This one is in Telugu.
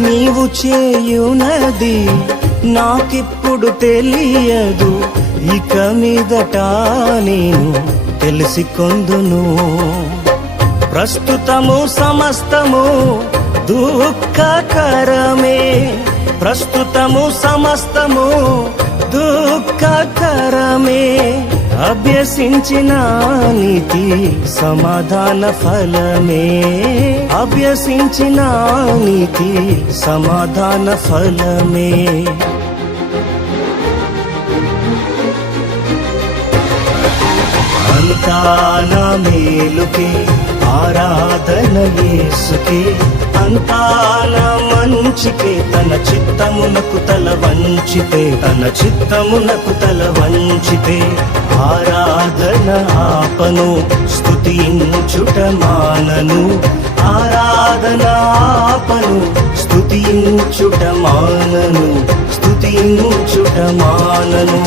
నీవు చేయునది నాకిప్పుడు తెలియదు, ఇక మీదట నేను తెలిసికొందును. ప్రస్తుతము సమస్తము దుఃఖకరమే, ప్రస్తుతము సమస్తము దుఃఖకరమే. అభ్యసించిన నీతి సమాధాన ఫలమే, అభ్యసించిన నీతి సమాధాన ఫలమే. అంతా నా మేలుకే, ఆరాధన యేసుకే, అంతా నా మంచికే. తన చిత్తమునకు తల వంచితే, తన చిత్తమునకు తల వంచితే ఆరాధన ఆపను, స్తుతించుట మానను. ఆరాధన ఆపను, స్తుతించుట మానను, స్తుతించుట మానను.